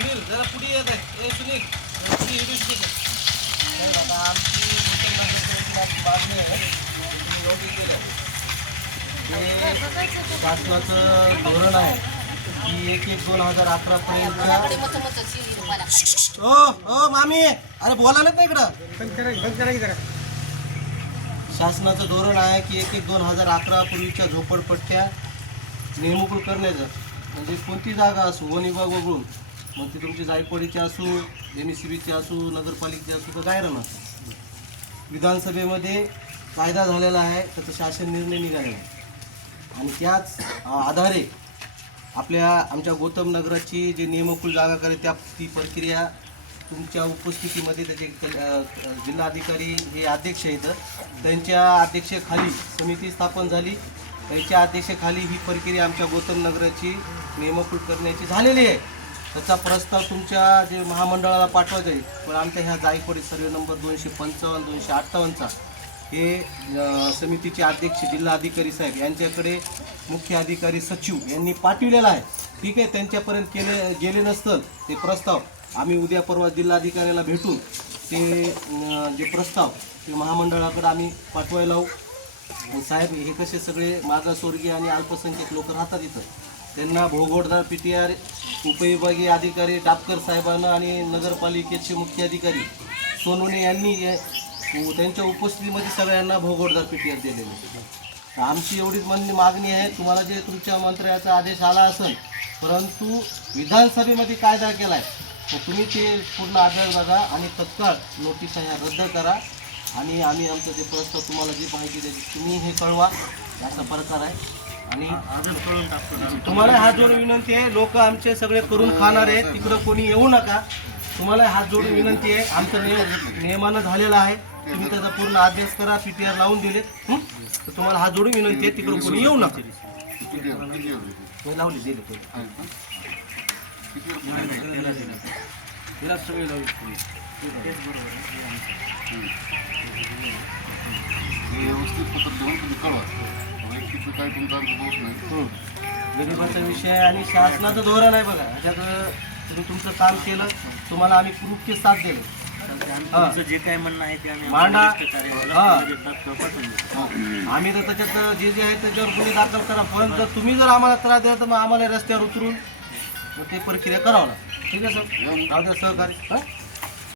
जरा पुढे येत आहे ए सुनील. पुढे येऊ दे. नाही बाबा, आमची मागणी आहे. तुम्ही नोटीस दिलं. हे शासनाचं धोरण आहे की एक एक दोन हजार अकरा पर्यंत ओ ओ मामी. अरे बोलायलाच नाही इकडं शासनाचं धोरण आहे की एक एक दोन हजार अकरा पूर्वीच्या झोपडपट्ट्या नेमणूक करण्याचं. म्हणजे कोणती जागा असो वन विभाग वगळून. मग ती तुमची जायकवाडीची असू एन सी बीची असू नगरपालिकेची असू तर गायरन असो. विधानसभेमध्ये कायदा झालेला आहे त्याचा शासन निर्णय निघालेला आहे. आणि त्याच आधारे आपल्या आमच्या गौतम नगराची जी नियमकुल जागा करे त्या ती प्रक्रिया तुमच्या उपस्थितीमध्ये त्याचे जिल्हाधिकारी हे अध्यक्ष आहेत. त्यांच्या अध्यक्षेखाली समिती स्थापन झाली. त्यांच्या अध्यक्षेखाली ही प्रक्रिया आमच्या गौतम नगराची नियमकुल करण्याची झालेली आहे. त्याचा प्रस्ताव तुमच्या जे महामंडळाला पाठवा जाईल पण आमच्या ह्या जायकवाडी सर्वे नंबर दोनशे पंचावन्न दोनशे अठ्ठावन्नचा हे समितीचे अध्यक्ष जिल्हा अधिकारी साहेब यांच्याकडे मुख्य अधिकारी सचिव यांनी पाठविलेला आहे. ठीक आहे त्यांच्यापर्यंत केले गेले नसतं ते प्रस्ताव आम्ही उद्या परवा जिल्हाधिकाऱ्याला भेटून ते जे प्रस्ताव ते महामंडळाकडे आम्ही पाठवायला लावू. साहेब हे कसे सगळे मागासवर्गीय आणि अल्पसंख्याक लोक राहतात इथं. त्यांना भोगोडदार पी टी आर उपविभागीय अधिकारी डापकर साहेबांना आणि नगरपालिकेचे मुख्य अधिकारी सोनवणे यांनी त्यांच्या उपस्थितीमध्ये सगळ्यांना भोगोडदार पी दिलेले तर आमची एवढीच म्हणणी मागणी आहे. तुम्हाला जे तुमच्या मंत्र्याचा आदेश आला असेल परंतु विधानसभेमध्ये कायदा केला आहे तर तुम्ही ते पूर्ण आधार बघा आणि तत्काळ नोटीस ह्या रद्द करा आणि आम्ही आमचं ते प्रस्ताव तुम्हाला जी माहिती द्यायची तुम्ही हे कळवा. असा प्रकार आहे. आणि तुम्हाला हात जोडून विनंती आहे लोक आमचे सगळे करून खाणार आहेत तिकडं कोणी येऊ नका. तुम्हाला हात जोडून विनंती आहे आमचं नियम नियमानं झालेलं आहे. तुम्ही त्याचा पूर्ण अभ्यास करा पी टी आर लावून दिलेत हं? तर तुम्हाला हात जोडून विनंती आहे तिकडं कोणी येऊ नका. लावली दिले ते. सगळे लावू. व्यवस्थित पत्र देऊन तुम्ही कळवा. तुमचा दोष नाही. हं. गरिबाचा विषय आणि शासनाचं धोरण आहे बघा. ह्याच्यात तुम्ही तुमचं काम केलं तुम्हाला आम्ही प्रूफची साथ दिलं. तुमचं जे काय म्हणणं आहे ते आम्ही मांडा. वरिष्ठ हा. आम्ही तर त्याच्यात जे जे आहे त्याच्यावर गुन्हे दाखल करा. पण जर तुम्ही जर आम्हाला त्रास दिला तर मग आम्हाला रस्त्यावर उतरून मग ते प्रक्रिया करावं लागेल ठीक आहे सर? राहू द्या सहकार्य हां?